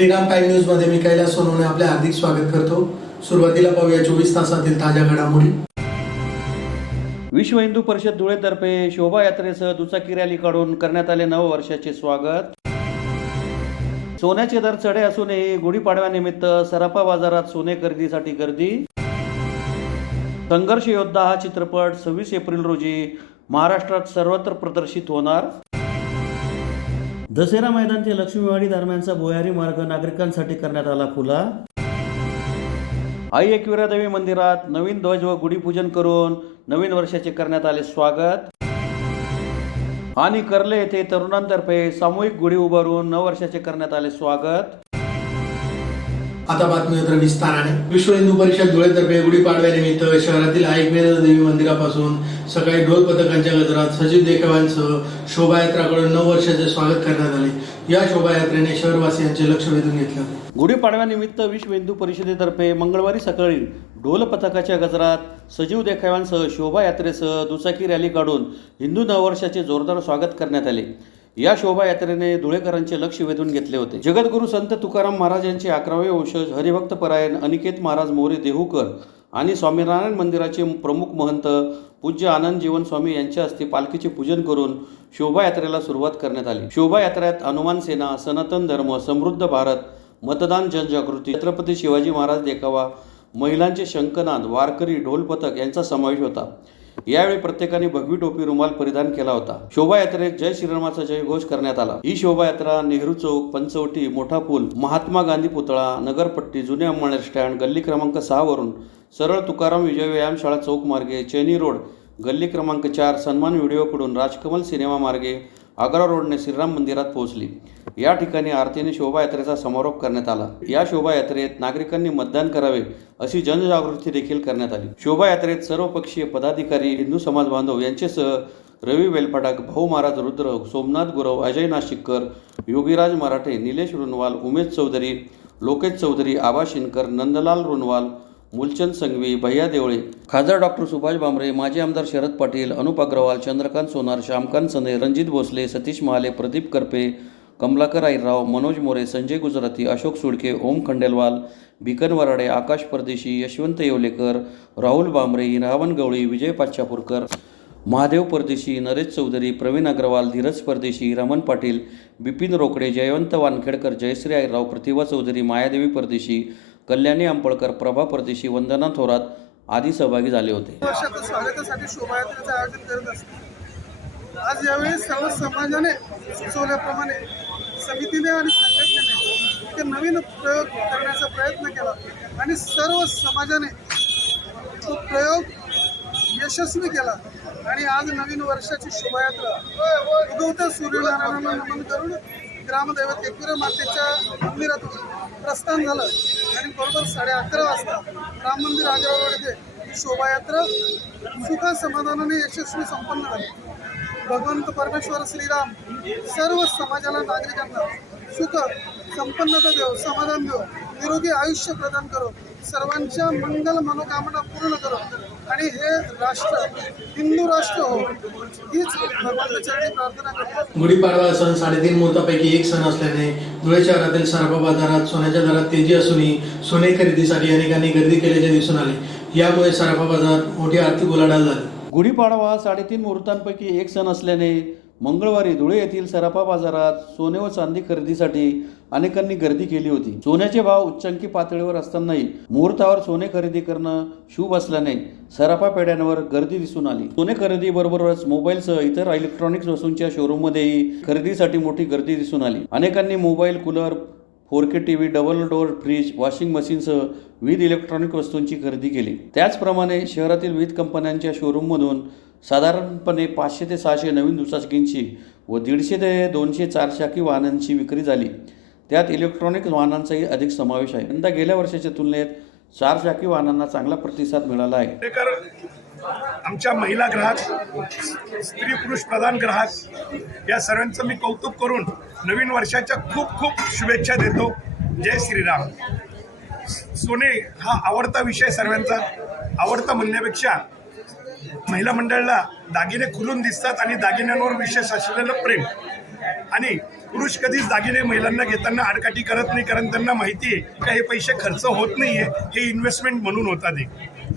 Shriram time news मध्ये मी कैलास सोनवणे आपले हार्दिक स्वागत करतो। सुरुवातीला पाहूया 24 तासातील ताज्या घडामोडी। विश्व हिंदू परिषद धुळेतर्फे शोभायात्रेसह दुचाकी रॅली काढून करण्यात आले नववर्षाचे स्वागत। सोन्याचे दर चढे असूनही गुढीपाडव्यानिमित्त सराफा बाजारात सोने खरेदीसाठी गर्दी। संघर्ष योद्धा हा चित्रपट 26 एप्रिल रोजी महाराष्ट्रात सर्वत्र प्रदर्शित होणार। दसरा मैदान ते लक्ष्मीवाडी दरम्यानचा भुयारी मार्ग नागरिकांसाठी करण्यात आला खुला। आई एकविरा देवी मंदिरात नवीन ध्वज व गुढीपूजन करून नवीन वर्षाचे करण्यात आले स्वागत। आणि कर्ले येथे तरुणांतर्फे सामूहिक गुढी उभारून नववर्षाचे करण्यात आले स्वागत। आता बातमीपत्र विस्ताराने। विश्व हिंदू परिषद धुळेतर्फे गुढीपाडव्यानिमित्त शहरातील आई एकविरा देवी मंदिरापासून सकाळी ढोल पथकांच्या गजरात सजीव देखाव्यांसह शोभायात्रा काढून नववर्षाचे स्वागत करण्यात आले। या शोभायात्रेने शहरवासियांचे लक्ष वेधून घेतले। गुढीपाडव्यानिमित्त विश्व हिंदू परिषदेतर्फे मंगळवारी सकाळी ढोल पथकाच्या गजरात सजीव देखाव्यांसह शोभायात्रेसह दुचाकी रॅली काढून हिंदू नववर्षाचे जोरदार स्वागत करण्यात आले। या शोभायात्रेने धुळेकरांचे लक्ष वेधून घेतले होते। जगद्गुरू संत तुकाराम महाराज यांचे 11वे वंशज हरिभक्त परायण अनिकेत महाराज मोरे देहूकर आणि स्वामीनारायण मंदिराचे प्रमुख महंत पूज्य आनंद जीवन स्वामी यांच्या हस्ते पालखीचे पूजन करून शोभायात्रेला सुरुवात करण्यात आली। शोभायात्रेत हनुमान सेना, सनातन धर्म, समृद्ध भारत, मतदान, जनजागृती, छत्रपती शिवाजी महाराज देखावा, महिलांचे शंखनाद, वारकरी, ढोल पथक यांचा समावेश होता। यावेळी प्रत्येकाने भगवी टोपी, रुमाल परिधान केला होता। शोभायात्रेत जय श्रीरामाचा जयघोष करण्यात आला। ही शोभायात्रा नेहरू चौक, पंचवटी, मोठा पूल, महात्मा गांधी पुतळा, नगरपट्टी, जुने अंमळनेर स्टँड, गल्ली क्रमांक 6 वरून सरळ तुकाराम विजय व्यायामशाळा चौक मार्गे, चेनी रोड, गल्ली क्रमांक 4, सन्मान व्हिडिओकडून राजकमल सिनेमा मार्गे आग्रा रोडने श्रीराम मंदिरात पोहोचली। या ठिकाणी आरतीने शोभायात्रेचा समारोप करण्यात आला। या शोभायात्रेत नागरिकांनी मतदान करावे अशी जनजागृती देखील करण्यात आली। शोभायात्रेत सर्वपक्षीय पदाधिकारी, हिंदू समाज बांधव यांच्यासह रवी वेलफाटक, भाऊ महाराज रुद्र, सोमनाथ गुरव, अजय नाशिककर, योगीराज मराठे, निलेश रुनवाल, उमेश चौधरी, लोकेश चौधरी, आबा शिनकर, नंदलाल रुनवाल, मूलचंद संघवी, भैया देवळे, खासदार डॉक्टर सुभाष भामरे, माजी आमदार शरद पाटील, अनुप अग्रवाल, चंद्रकांत सोनार, श्यामकांत सने, रणजित भोसले, सतीश महाले, प्रदीप करपे, कमलाकर आईराव, मनोज मोरे, संजय गुजराती, अशोक सुडके, ओम खंडेलवाल, भिकन वराडे, आकाश परदेशी, यशवंत येवलेकर, राहुल भामरे, रावण गवळी, विजय पाचापूरकर, महादेव परदेशी, नरेश चौधरी, प्रवीण अग्रवाल, धीरज परदेशी, रमण पाटील, बिपिन रोकडे, जयवंत वानखेडकर, जयश्री आईराव, प्रतिभा चौधरी, मायादेवी परदेशी, कल्याणी अंपळकर, प्रभा परदेशी, वंदना थोरात आदी सहभागी झाले होते। वर्षाच्या स्वागतासाठी शोभायात्रेचं आयोजन करत असतो। आज यावेळी सर्व समाजाने सुचवल्याप्रमाणे समितीने आणि संघटनेने एक नवीन प्रयोग करण्याचा प्रयत्न केला आणि सर्व समाजाने तो प्रयोग यशस्वी केला आणि आज नवीन वर्षाची शोभायात्रा उगवत्या सूर्यनारायणाला नमन करून ग्रामदैवत एकविरा मातेच्या मंदिरातून प्रस्थान झालं आणि बरोबर 11:30 वाजता राम मंदिर आग्रा रोड येथे ही शोभायात्रा सुख समाधानाने यशस्वी संपन्न झाली। भगवंत परमेश्वर श्रीराम सर्व समाजाला, नागरिकांना सुख संपन्नता देव, समाधान देव, निरोगी आयुष्य प्रदान करो, सर्वांच्या मंगल मनोकामना पूर्ण करो आणि हे राष्ट्र हिंदू राष्ट्र हो, हीच भगवंत चरणी प्रार्थना करतो। गुढीपाडवा सण 3.5 मुहूर्तापैकी एक सण असल्याने धुळे शहरातील सराफा बाजारात सोन्याच्या दरात तेजी असूनही सोने खरेदीसाठी अनेकांनी गर्दी केल्याचे दिसून आले। यामुळे सराफा बाजारात मोठी आर्थिक उलाढाल झाली। गुढीपाडवा 3.5 मुहूर्तांपैकी एक सण असल्याने मंगळवारी धुळे येथील सराफा बाजारात सोने व चांदी खरेदीसाठी अनेकांनी गर्दी केली होती। सोन्याचे भाव उच्चांकी पातळीवर असतानाही मुहूर्तावर सोने खरेदी करणं शुभ असल्याने सराफा पेढ्यांवर गर्दी दिसून आली। सोने खरेदी बरोबरच मोबाईलसह इतर इलेक्ट्रॉनिक्स वस्तूंच्या शोरूममध्येही खरेदीसाठी मोठी गर्दी दिसून आली। अनेकांनी mobile, cooler, 4K TV, double door fridge, washing मशीनसह विविध इलेक्ट्रॉनिक वस्तूंची खरेदी केली। त्याचप्रमाणे शहरातील विविध कंपन्यांच्या शोरूममधून साधारणपणे 500 ते 600 नवीन दुचाकींची व 150 ते 200 चारचाकी वाहनांची विक्री झाली। त्यात इलेक्ट्रॉनिक वाहनांचाही अधिक समावेश आहे। यंदा गेल्या वर्षाच्या तुलनेत चारचाकी वाहनांना चांगला प्रतिसाद मिळाला आहे। आमच्या महिला ग्राहक, स्त्री पुरुष प्रधान ग्राहक या सर्वांचं मी कौतुक करून नवीन वर्षाच्या खूप खूप शुभेच्छा देतो। जय श्रीराम। सोने हा आवडता विषय सर्वांचा, आवडता म्हणण्यापेक्षा महिला मंडळाला दागिने खुलून दिसतात आणि दागिन्यांवर विशेष असलेलं प्रेम आणि पुरुष कधीच दागिने महिलांना घेताना आडकाठी करत नाही, कारण त्यांना माहिती आहे का हे पैसे खर्च होत नाही आहे, हे इन्व्हेस्टमेंट म्हणून होतात.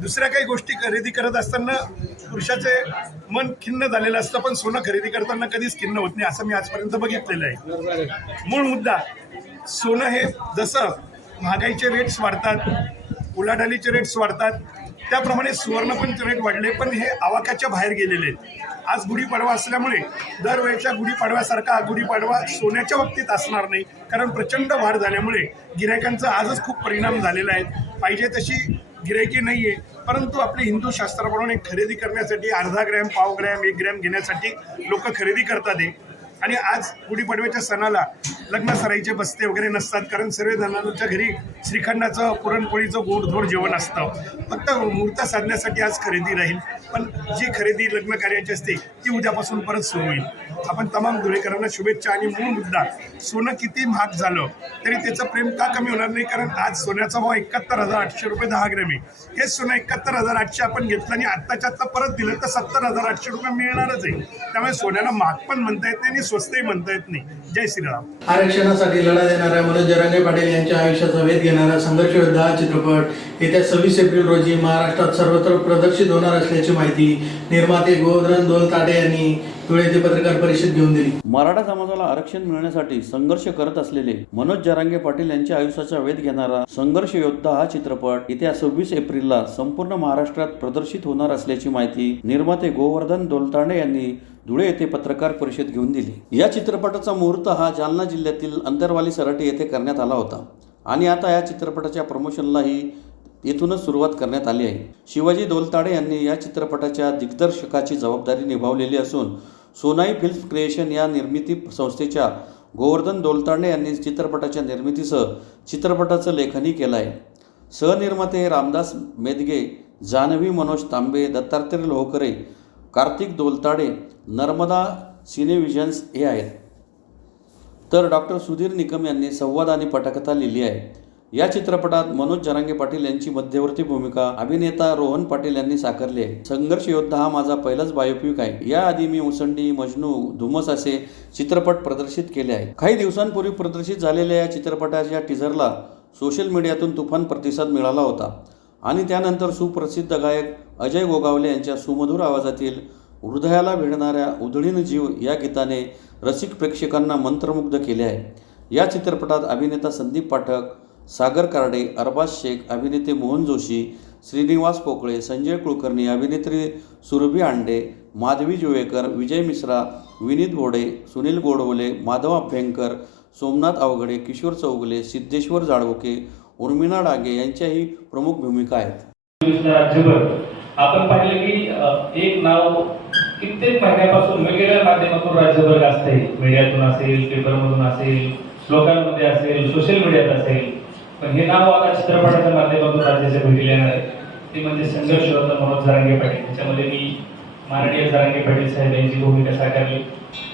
दुसऱ्या काही गोष्टी खरेदी करत असताना पुरुषाचे मन खिन्न झालेलं असतं, पण सोनं खरेदी करताना कधीच खिन्न होत नाही, असं मी आजपर्यंत बघितलेलं आहे. मूळ मुद्दा, सोनं हे जसं महागाईचे रेट्स वाढतात, उलाढालीचे रेट्स वाढतात, त्याप्रमाणे सुवर्ण पण रेट वाढले, पण हे आवाक्याच्या बाहेर गेलेले आहेत. आज गुढीपाडवा असल्यामुळे दरवेळेच्या गुढीपाडव्यासारखा गुढीपाडवा सोन्याच्या बाबतीत असणार नाही, कारण प्रचंड वाढ झाल्यामुळे गिरायकांचा आजच खूप परिणाम झालेला आहे. पाहिजे तशी गिरायकी नाही आहे, परंतु आपले हिंदू शास्त्राप्रमाणे खरेदी करण्यासाठी अर्धा ग्रॅम, पाव ग्रॅम, 1 ग्रॅम घेण्यासाठी लोक खरेदी करतात. आणि आज गुढीपाडव्याच्या सणाला लग्न सराईचे बस्ते वगैरे नसतात, कारण सर्वजणांच्या घरी श्रीखंडाचं, पुरणपोळीचं गोडधोड जेवण असतं. फक्त मुहूर्त साधण्यासाठी आज खरेदी राहील, पण जी खरेदी लग्न कार्याची असते ती उद्यापासून परत सुरू होईल. आपण तमाम धुळेकरांना शुभेच्छा. आणि मूळ मुद्दा, सोनं किती महाग झालं तरी त्याचं प्रेम का कमी होणार नाही, कारण आज सोन्याचा भाव 71,800 रुपये 10 ग्रॅम आहे. हेच सोनं 71,800 आपण घेतलं आणि आत्ताच्या आत्ता परत दिलं तर 70,800 रुपये मिळणारच आहे. त्यामुळे सोन्याला महाग पण म्हणता येत नाही आणि स्वस्तही म्हणता येत नाही. जय श्रीराम. आरक्षणासाठी लढा देणाऱ्या मनोज जरांगे पाटील यांच्या आयुष्याचा वेध घेणारा संघर्ष योद्धा हा चित्रपट येत्या 26 एप्रिल रोजी महाराष्ट्रात सर्वत्र प्रदर्शित होणार असल्याची माहिती निर्माते गोवर्धन दोलताडे यांनी धुळे येथे पत्रकार परिषद घेऊन दिली. मराठा समाजाला आरक्षण मिळण्यासाठी संघर्ष करत असलेले मनोज जरांगे पाटील यांच्या आयुष्याचा वेध घेणारा संघर्ष योद्धा हा चित्रपट येत्या 26 एप्रिलला संपूर्ण महाराष्ट्रात प्रदर्शित होणार असल्याची माहिती निर्माते गोवर्धन दोलताडे यांनी धुळे येथे पत्रकार परिषद घेऊन दिली. या चित्रपटाचा मुहूर्त हा जालना जिल्ह्यातील अंतरवाली सराटी येथे करण्यात आला होता आणि आता या चित्रपटाच्या प्रमोशनलाही येथूनच सुरुवात करण्यात आली आहे. शिवाजी दोलताडे यांनी या चित्रपटाच्या दिग्दर्शकाची जबाबदारी निभावलेली असून सोनाई फिल्म्स क्रिएशन या निर्मिती संस्थेच्या गोवर्धन दोलताडे यांनी चित्रपटाच्या निर्मितीसह चित्रपटाचं लेखनही केलं आहे. सहनिर्माते रामदास मेदगे, जान्हवी मनोज तांबे, दत्तात्रय लोहकरे, कार्तिक दोलताडे, नर्मदा सिनेव्हिजन्स हे आहेत. तर डॉक्टर सुधीर निकम यांनी संवाद आणि पटकथा लिहिली आहे. या चित्रपटात मनोज जरांगे पाटील यांची मध्यवर्ती भूमिका अभिनेता रोहन पाटील यांनी साकारली आहे. संघर्ष योद्धा हा माझा पहिलाच बायोपिक आहे. याआधी मी मुसंडी, मजनू, धुमस असे चित्रपट प्रदर्शित केले आहेत. काही दिवसांपूर्वी प्रदर्शित झालेल्या या चित्रपटाच्या टीझरला सोशल मीडियातून तुफान प्रतिसाद मिळाला होता आणि त्यानंतर सुप्रसिद्ध गायक अजय गोगावले यांच्या सुमधुर आवाजातील हृदयाला भिडणाऱ्या उधळीन जीव या गीताने रसिक प्रेक्षकांना मंत्रमुग्ध केले आहे. या चित्रपटात अभिनेता संदीप पाठक, सागर कारडे, अरबाज शेख, अभिनेते मोहन जोशी, श्रीनिवास पोकळे, संजय कुलकर्णी, अभिनेत्री सुरभी आंडे, माधवी जुवेकर, विजय मिश्रा, विनीत घोडे, सुनील गोडबोले, माधव अभ्यंकर, सोमनाथ अवघडे, किशोर चौगुले, सिद्धेश्वर जाळवके, उर्मिला डागे यांच्याही प्रमुख भूमिका आहेत. राज्यभर आपण पाहिलं की एक नाव कित्येक महिन्यापासून वेगवेगळ्या माध्यमातून राज्यभर गाजते. मीडियातून असेल, पेपरमधून असेल, लोकांमध्ये असेल, सोशल मीडियात असेल. पण हे नाव आता चित्रपटाच्या माध्यमातून राज्याच्या भेटीला येणार आहे. ते म्हणजे संघर्ष योद्धा मनोज जरांगे पाटील. त्याच्यामध्ये मी माननीय जरांगे पाटील साहेब यांची भूमिका साकारली.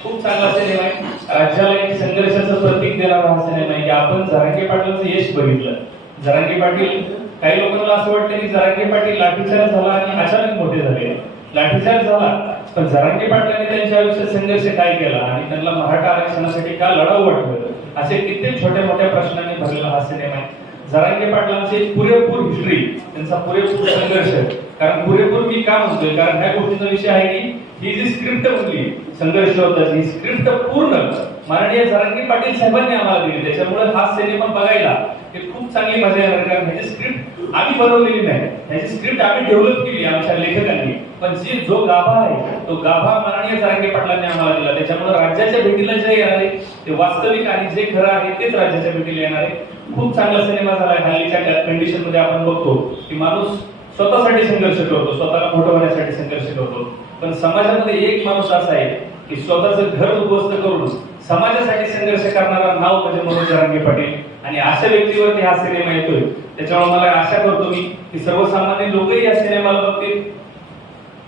खूप चांगला सिनेमा आहे. राज्याला एक संघर्षाचं प्रतीक देणारा हा सिनेमा आहे की आपण जरांगे पाटलांचं यश बघितलं. जरांगे पाटील, काही लोकांना असं वाटतं की जरांगे पाटील लाठीचार्ज झाला आणि अचानक मोठे झाले. लाठीचार्ज झाला, पण जरांगे पाटलांनी त्यांच्या आयुष्यात संघर्ष काय केला आणि त्यांना मराठा आरक्षणासाठी का लढावं वाटलं, असे कित्येक छोट्या मोठ्या प्रश्नांनी भरलेला हा सिनेमा आहे. जरांगे पाटलांची पुरेपूर हिस्ट्री, त्यांचा पुरेपूर संघर्ष. कारण पुरेपूर मी का म्हणतोय, कारण ह्या गोष्टीचा विषय आहे की ही जी स्क्रिप्ट बनली संघर्ष योद्धाची, ही स्क्रिप्ट पूर्ण माननीय जरांगे पाटील साहेबांनी आम्हाला दिली. त्याच्यामुळे हा सिनेमा बघायला हे खूप चांगली मजा येणार. कारण ह्याची स्क्रिप्ट आम्ही बनवलेली नाही, ह्याची स्क्रिप्ट आम्ही डेव्हलप केली आमच्या लेखकांनी. पण जो गाभा आहे तो गाभा माननीय जरांगे पाटलांनी आम्हाला दिला. त्याच्यामुळे राज्याच्या भेटीला जे येणार आहे ते वास्तविक आणि जे खरं आहे तेच राज्याच्या भेटीला येणार आहे. खूप चांगला सिनेमा झाला. हल्लीच्या कंडिशन मध्ये आपण बघतो की माणूस स्वतःसाठी संघर्ष करतो, स्वतःला मोठं होण्यासाठी संघर्ष करतो. पण समाजामध्ये एक माणूस असा आहे की स्वतःचं घर उद्ध्वस्त करून समाजासाठी संघर्ष करणारा नाव म्हणजे मनोज जरांगे पाटील. आणि अशा व्यक्तीवरती हा सिनेमा येतोय. त्याच्यामुळे मला आशा करतो मी की सर्वसामान्य लोकही या सिनेमाला बघतील,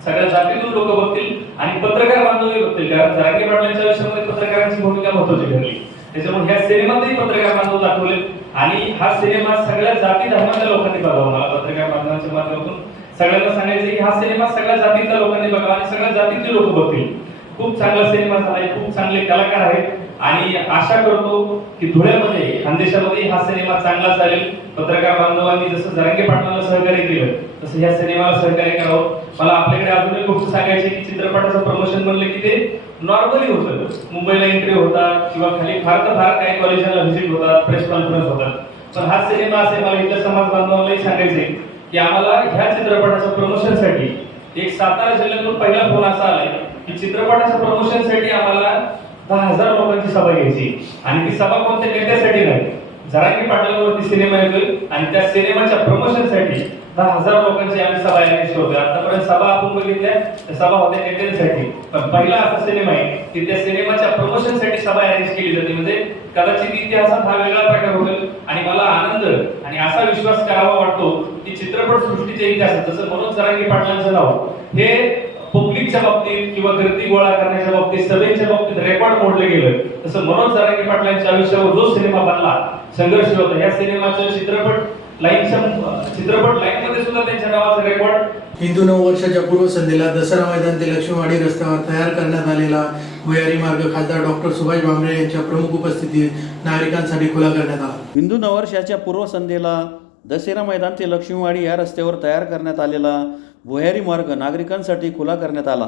सगळ्या जातीतून लोक बघतील आणि पत्रकार बांधवही बघतील. कारण जरांगे पाटलांच्या आयुष्यामध्ये पत्रकारांची भूमिका महत्वाची ठरली. त्याच्यामुळे ह्या सिनेमातही पत्रकार बांधव दाखवले आणि हा सिनेमा सगळ्या जाती धर्माच्या लोकांनी बघावा. मला पत्रकार बांधवांच्या माध्यमातून सगळ्यांना सांगायचं की हा सिनेमा सगळ्या जातीच्या लोकांनी बघावा आणि सगळ्या जातीचे लोक बघतील. खूप चांगला सिनेमा झालाय, खूप चांगले कलाकार आहेत आणि आशा करतो की धुळ्यामध्ये खानदेशामध्ये हा सिनेमा चांगला चालेल. पत्रकार बांधवांनी जसं जरांगे पाटलांना सहकार्य केलं तसं ह्या सिनेमाला सहकार्य करावं. मला आपल्याकडे अजून एक गोष्ट सांगायची की चित्रपटाचं प्रमोशन म्हणलं की ते नॉर्मली होतं. मुंबईला एंट्री होतात किंवा खाली फार तर फार काही कॉलेजला व्हिजिट होतात, प्रेस कॉन्फरन्स होतात. पण हा सिनेमा असे मला इथल्या समाज बांधवांनाही सांगायचे की आम्हाला ह्या चित्रपटाच्या प्रमोशनसाठी एक सातारा जिल्ह्यातून पहिला फोन असा आलाय की चित्रपटाच्या प्रमोशनसाठी आम्हाला 10,000 लोकांची सभा घ्यायची. आणि ती सभा कोणत्या नेत्यासाठी नाही, जरांगे पाटलांवरती सिनेमा येतोय आणि त्या सिनेमाच्या प्रमोशनसाठी 10,000 लोकांची आम्ही सभा अरेंज करतोय. आतापर्यंत सभा आपण बघितल्या, त्या सभा होत्या नेत्यांसाठी, पण पहिला असा सिनेमा आहे की त्या सिनेमाच्या प्रमोशनसाठी सभा अरेंज केली जाते. म्हणजे कदाचित इतिहासात हा वेगळा प्रकार होईल. आणि मला आनंद आणि असा विश्वास करावा वाटतो की चित्रपट सृष्टीच्या इतिहासात जसं मनोज जरांगे पाटलांचं नाव हे पब्लिकच्या बाबतीत किंवा गर्दी गोळा करण्याच्या बाबतीत, सभेच्या बाबतीत रेकॉर्ड मोडले गेलं, तसं मनोज जरांगे पाटलांच्या आयुष्यावर जो सिनेमा बनला, संघर्ष होता, या सिनेमाचं चित्रपट लाईनमध्ये सुद्धा त्यांच्या नावाचा रेकॉर्ड. हिंदू नववर्षाच्या पूर्वसंध्येला दसरा मैदान ते लक्ष्मीवाडी रस्त्यावर तयार करण्यात आलेला भुयारी मार्ग खासदार डॉक्टर सुभाष भामरे यांच्या प्रमुख उपस्थितीत नागरिकांसाठी खुला करण्यात आला. हिंदू नववर्षाच्या पूर्वसंध्येला दसेरा मैदान ते लक्ष्मीवाडी या रस्त्यावर तयार करण्यात आलेला भुयारी मार्ग नागरिकांसाठी खुला करण्यात आला.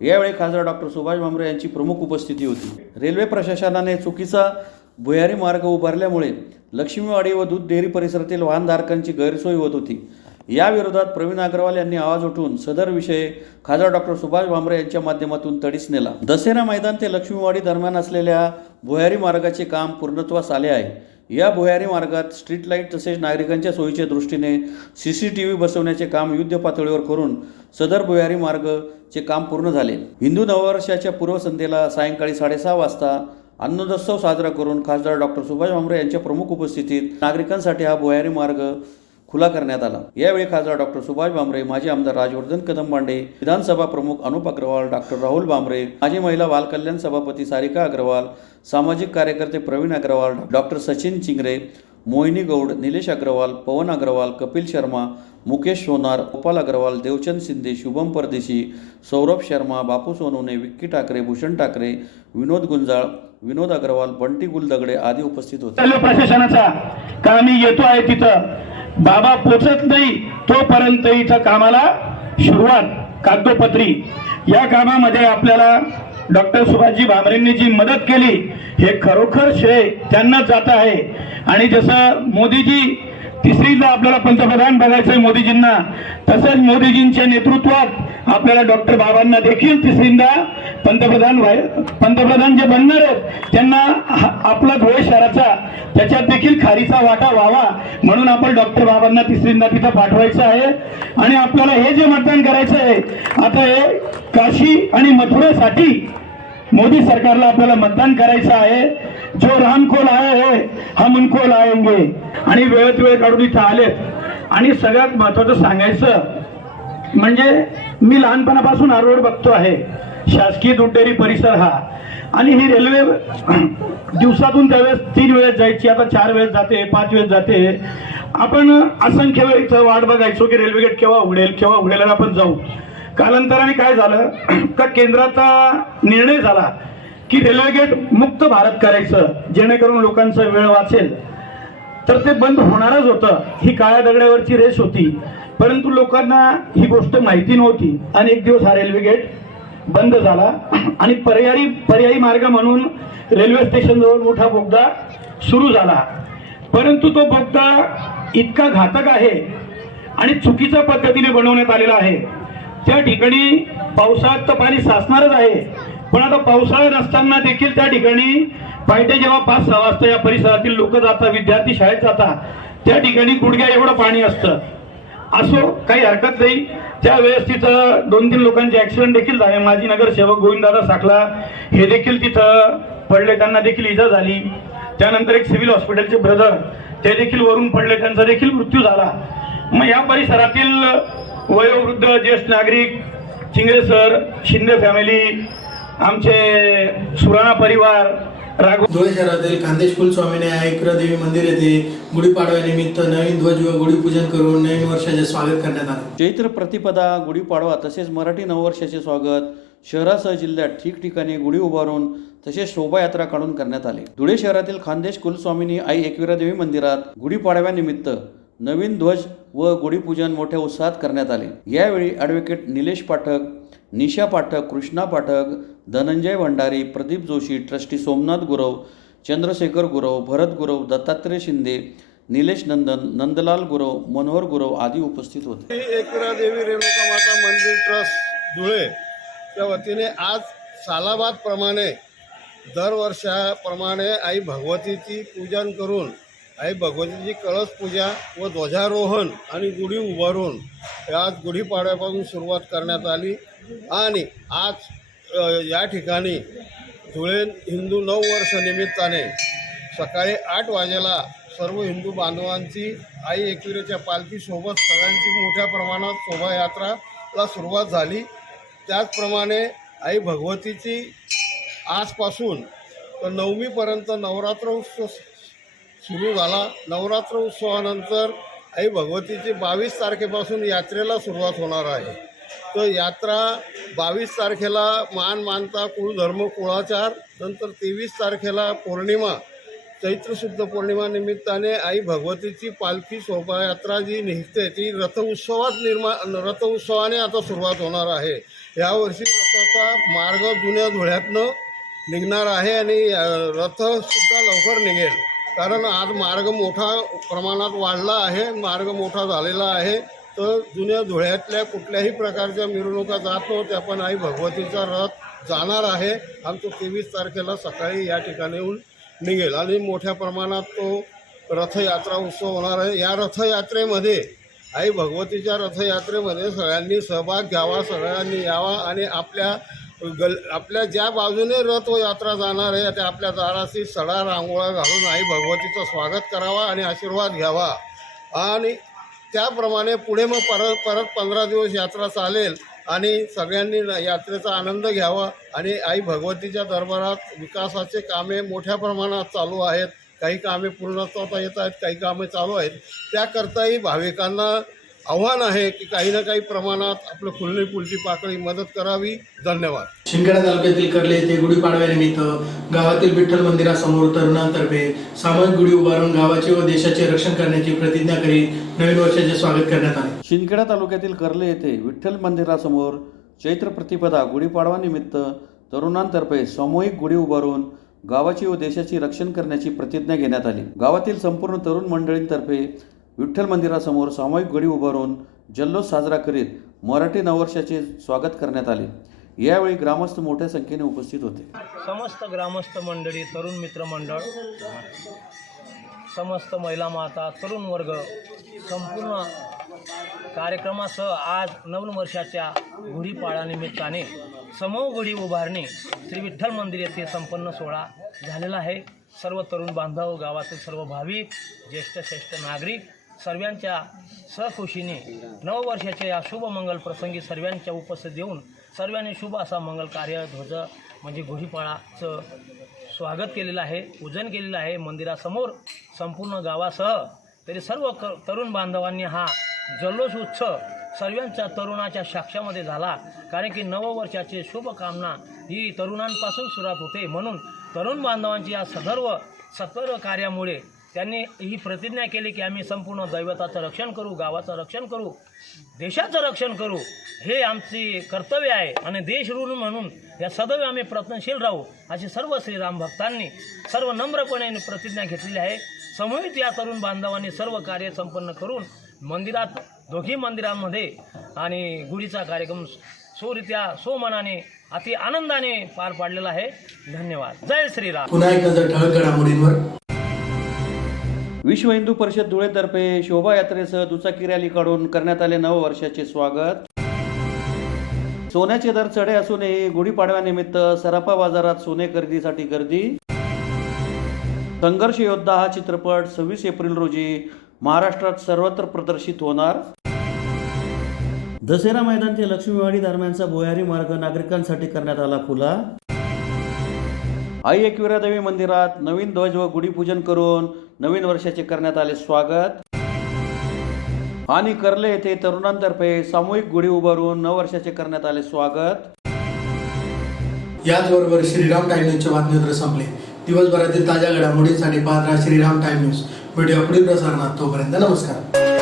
यावेळी खासदार डॉक्टर सुभाष भामरे यांची प्रमुख उपस्थिती होती. रेल्वे प्रशासनाने चुकीचा भुयारी मार्ग उभारल्यामुळे लक्ष्मीवाडी व दूध डेअरी परिसरातील वाहनधारकांची गैरसोय होत होती. या विरोधात प्रवीण अग्रवाल यांनी आवाज उठवून सदर विषय खासदार डॉक्टर सुभाष भामरे यांच्या माध्यमातून तडीस नेला. दसेरा मैदान ते लक्ष्मीवाडी दरम्यान असलेल्या भुयारी मार्गाचे काम पूर्णत्वास आले आहे. या भुयारी मार्गात स्ट्रीट लाईट तसेच नागरिकांच्या सोयीच्या दृष्टीने CCTV बसवण्याचे काम युद्ध पातळीवर करून सदर भुयारी मार्गचे काम पूर्ण झाले. हिंदू नववर्षाच्या पूर्वसंध्येला सायंकाळी 6:30 वाजता अन्नोत्सव साजरा करून खासदार डॉक्टर सुभाष भामरे यांच्या प्रमुख उपस्थितीत नागरिकांसाठी हा भुयारी मार्ग खुला करण्यात आला. यावेळी खासदार डॉक्टर सुभाष भामरे, माजी आमदार राजवर्धन कदमबांडे, विधानसभा प्रमुख अनुप अग्रवाल, डॉक्टर राहुल भामरे, माजी महिला बाल कल्याण सभापती सारिका अग्रवाल, सामाजिक कार्यकर्ते प्रवीण अग्रवाल, डॉक्टर सचिन चिंगरे, मोहिनी गौड, निलेश अग्रवाल, पवन अग्रवाल, कपिल शर्मा, मुकेश सोनार, गोपाल अग्रवाल, देवचंद शिंदे, शुभम परदेशी, सौरभ शर्मा, बापू सोनवणे, विक्की ठाकरे, भूषण ठाकरे, विनोद गुंजाळ, विनोद अग्रवाल, बंटी गुलदगडे आदी उपस्थित होते. रेल्वे प्रशासनाचा का मी येतो आहे तिथं बाबा पोचत नाही तोपर्यंत इथं कामाला सुरुवात कागदोपत्री. या कामामध्ये आपल्याला डॉक्टर सुभाषजी भामरेंनी जी मदत केली हे खरोखर श्रेय त्यांनाच जात आहे. आणि जसं मोदीजी तिसरीला आपल्याला पंतप्रधान बघायचंय मोदीजींना, तसंच मोदीजींच्या नेतृत्वात आपल्याला डॉक्टर बाबांना देखील तिसरींदा पंतप्रधान जे बनणार आहेत त्यांना आपला धुळे शहराचा त्याच्यात देखील खारीचा वाटा व्हावा म्हणून आपण डॉक्टर बाबांना तिसरींदा तिथं पाठवायचं आहे. आणि आपल्याला हे जे मतदान करायचं आहे आता हे काशी आणि मथुरेसाठी मोदी सरकारला आपल्याला मतदान करायचं आहे. जो राम को लाए है हम उनको लाएंगे. आणि वेळेत वेळ काढून इथं आलेत. आणि सगळ्यात महत्वाचं सांगायचं म्हणजे मी लहानपणापासून हा रोड बघतो आहे, शासकीय दूध डेअरी परिसर हा. आणि ही रेल्वे दिवसातून त्यावेळेस 3 वेळेस जायची, आता 4 वेळेस जाते, 5 वेळेस जाते. आपण असंख्य वेळ इथं वाट बघायचो की रेल्वे गेट केव्हा उघडेल आणि आपण जाऊ. कालांतराने काय झालं का केंद्राचा निर्णय झाला की रेल्वे गेट मुक्त भारत करायचं जेणेकरून लोकांचा वेळ वाचेल. तर ते बंद होणारच होतं. ही काळ्या दगडावरची रेस होती, परंतु लोकांना ही गोष्ट माहिती नव्हती. आणि एक दिवस हा रेल्वे गेट बंद झाला आणि पर्यायी मार्ग म्हणून रेल्वे स्टेशन जवळ मोठा बोगदा सुरू झाला. परंतु तो बोगदा इतका घातक आहे आणि चुकीच्या पद्धतीने बनवण्यात आलेला आहे. त्या ठिकाणी पावसाळ्यात तर पाणी साचणारच आहे, पण आता पावसाळा नसताना देखील त्या ठिकाणी पहाटे जेव्हा 5-6 वाजता या परिसरातील लोक जातात, विद्यार्थी शाळेत जातात, त्या ठिकाणी गुडघ्या एवढं पाणी असतं. असो, काही हरकत नाही. त्यावेळेस तिथं 2-3 लोकांचे ऍक्सिडेंट देखील झाले. माजी नगरसेवक गोविंददादा साखला हे देखील तिथं पडले, त्यांना देखील इजा झाली. त्यानंतर एक सिव्हिल हॉस्पिटलचे ब्रदर ते देखील वरून पडले, त्यांचा देखील मृत्यू झाला. मग या परिसरातील वयोवृद्ध ज्येष्ठ नागरिक, चिंगरे सर, शिंदे फॅमिली, आमचे सुराणा परिवार, धुळे शहरातील खानदेश कुलस्वामिनी ऐक्य देवी मंदिर येथे गुढीपाडव्यानिमित्त नवीन ध्वज व गुढीपूजन करून नवीन वर्षाचे स्वागत करण्यात आले. चैत्र प्रतिपदा, गुढीपाडवा तसेच मराठी नववर्षाचे स्वागत शहरासह जिल्ह्यात ठिकठिकाणी गुढी उभारून तसेच शोभायात्रा काढून करण्यात आली. धुळे शहरातील खानदेश कुलस्वामिनी आई एकविरा देवी मंदिरात गुढीपाडव्यानिमित्त नवीन ध्वज व गुढीपूजन मोठ्या उत्साहात करण्यात आले. यावेळी ॲडव्होकेट निलेश पाठक, निशा पाठक, कृष्णा पाठक, धनंजय भंडारी, प्रदीप जोशी, ट्रस्टी सोमनाथ गुरव, चंद्रशेखर गुरव, भरत गुरव, दत्तात्रय शिंदे, निलेश नंदन, नंदलाल गुरव, मनोहर गुरव आदी उपस्थित होते. एकविरा देवी रेणुका माता मंदिर ट्रस्ट धुळे च्या वतीने आज सालाबादप्रमाणे दरवर्षाप्रमाणे आई भगवतीची पूजन करून आई भगवतीची कळस पूजा व ध्वजारोहण आणि गुढी उभारून आज गुढीपाडव्यापासून सुरुवात करण्यात आली आणि आज या ठिकाणी धुळे हिंदू नववर्ष निमित्ताने सकाळी 8 वाजेला सर्व हिंदू बांधवांची आई एकविरेच्या पालखीसोबत सगळ्यांची मोठ्या प्रमाणात शोभायात्राला सुरुवात झाली. त्याचप्रमाणे आई भगवतीची आजपासून तर नवमीपर्यंत नवरात्र उत्सव सुरू झाला. नवरात्र उत्सवानंतर आई भगवतीची 22 तारखेपासून यात्रेला सुरुवात होणार आहे. तर यात्रा 22 तारखेला मान मानता कुळधर्म कुळाचार, नंतर 23 तारखेला पौर्णिमा चैत्र शुद्ध पौर्णिमा निमित्ताने आई भगवतीची पालखी शोभायात्रा जी निघते ती रथ उत्सवाने आता सुरुवात होणार आहे. यावर्षी रथाचा मार्ग जुन्या धुळ्यातनं निघणार आहे आणि रथसुद्धा लवकर निघेल, कारण आज मार्ग मोठा प्रमाणात वाढला आहे, मार्ग मोठा झालेला आहे. तर जुन्या धुळ्यातल्या कुठल्याही प्रकारच्या मिरवणुका जात नव्हत्या, पण आई भगवतीचा रथ जाणार आहे आणि तो 23 तारखेला सकाळी या ठिकाणी येऊन निघेल आणि मोठ्या प्रमाणात तो रथयात्रा उत्सव होणार आहे. या रथयात्रेमध्ये आई भगवतीच्या रथयात्रेमध्ये सगळ्यांनी सहभाग घ्यावा, सगळ्यांनी यावा आणि आपल्या ज्या बाजूने रथ व यात्रा जाणार आहे त्या आपल्या दाराशी सडा रांगोळा घालून आई भगवतीचं स्वागत करावा आणि आशीर्वाद घ्यावा. आणि त्याप्रमाणे पुढे मग परत 15 दिवस यात्रा चालेल आणि सगळ्यांनी यात्रेचा आनंद घ्यावा. आणि आई भगवतीच्या दरबारात विकासाचे कामे मोठ्या प्रमाणात चालू आहेत. काही कामे पूर्णत्वास येत आहेत, काही कामे चालू आहेत. त्याकरताही भाविकांना आव्हान आहे की काही ना काही प्रमाणात आपलं फुलणी पुलची पाकळी मदत करावी. धन्यवाद. शिंदखेडा तालुक्यातील कर्ले येथे गुढीपाडव्यानिमित्त गावातील विठ्ठल मंदिरासमोर तरुणांतर्फे सामूहिक गुढी उभारून गावाचे व देशाचे रक्षण करण्याची प्रतिज्ञा करीत नवीन वर्षाचे स्वागत करण्यात आले. शिंदखेडा तालुक्यातील कर्ले येथे विठ्ठल मंदिरासमोर चैत्र प्रतिपदा गुढीपाडवानिमित्त तरुणांतर्फे सामूहिक गुढी उभारून गावाची व देशाची रक्षण करण्याची प्रतिज्ञा घेण्यात आली. गावातील संपूर्ण तरुण मंडळींतर्फे विठ्ठल मंदिरासमोर सामूहिक गुढी उभारून जल्लोष साजरा करीत मराठी नववर्षाचे स्वागत करण्यात आले. यावेळी ग्रामस्थ मोठ्या संख्येने उपस्थित होते. समस्त ग्रामस्थ मंडळी, तरुण मित्र मंडळ, समस्त महिला माता, तरुण वर्ग संपूर्ण कार्यक्रमासह आज नवीन वर्षाच्या गुढीपाडव्यानिमित्ताने समूह गुढी उभारणी श्री विठ्ठल मंदिर येथे संपन्न सोहळा झालेला आहे. सर्व तरुण बांधव, गावातील सर्व भाविक, ज्येष्ठ नागरिक सर्वांच्या सहखुशीने नववर्षाच्या या शुभ मंगल प्रसंगी सर्वांच्या उपस्थित येऊन सर्वांनी शुभ असा मंगल कार्य ध्वज म्हणजे गुढीपाडाचं स्वागत केलेलं आहे, पूजन केलेलं आहे मंदिरासमोर संपूर्ण गावासह. तरी सर्व तरुण बांधवांनी हा जल्लोष उत्सव सर्वांच्या तरुणाच्या साक्षामध्ये झाला, कारण की नववर्षाची शुभकामना ही तरुणांपासून सुरुवात होते. म्हणून तरुण बांधवांची या सत्वर कार्यामुळे त्यांनी ही प्रतिज्ञा केली की आम्ही संपूर्ण दैवताचं रक्षण करू, गावाचं रक्षण करू, देशाचं रक्षण करू, हे आमची कर्तव्य आहे आणि देश ऋण म्हणून या सदैव आम्ही प्रयत्नशील राहू अशी सर्व श्रीराम भक्तांनी सर्व नम्रपणे प्रतिज्ञा घेतलेली आहे. समूहित या तरुण बांधवांनी सर्व कार्य संपन्न करून मंदिरात दोघी मंदिरांमध्ये आणि गुढीचा कार्यक्रम सुरित्या सोमनाने अति आनंदाने पार पाडलेला आहे. धन्यवाद. जय श्रीराम. पुन्हा एक नजर ठळक घडामोडींवर. विश्व हिंदू परिषद धुळेतर्फे शोभायात्रेसह दुचाकी रॅली काढून करण्यात आले नववर्षाचे स्वागत. सोन्याचे दर चढे असूनही गुढीपाडव्यानिमित्त सराफा बाजारात सोने खरेदीसाठी गर्दी. संघर्ष योद्धा हा चित्रपट 26 एप्रिल रोजी महाराष्ट्रात सर्वत्र प्रदर्शित होणार. दसेरा मैदान ते लक्ष्मीवाडी दरम्यानचा भुयारी मार्ग नागरिकांसाठी करण्यात आला खुला. आई एकविरा देवी मंदिरात नवीन ध्वज व गुढीपूजन करून नवीन वर्षाचे करण्यात आले स्वागत. आणि कर्ले येथे तरुणांतर्फे सामूहिक गुढी उभारून नववर्षाचे करण्यात आले स्वागत. याचबरोबर श्रीराम टाइम न्यूजच्या बातमीपत्र संपले. दिवसभरातील ताज्या घडामोडींसाठी पाहत राहा श्रीराम टाइम न्यूज. भेटूया पुढील प्रसारणात. तोपर्यंत नमस्कार.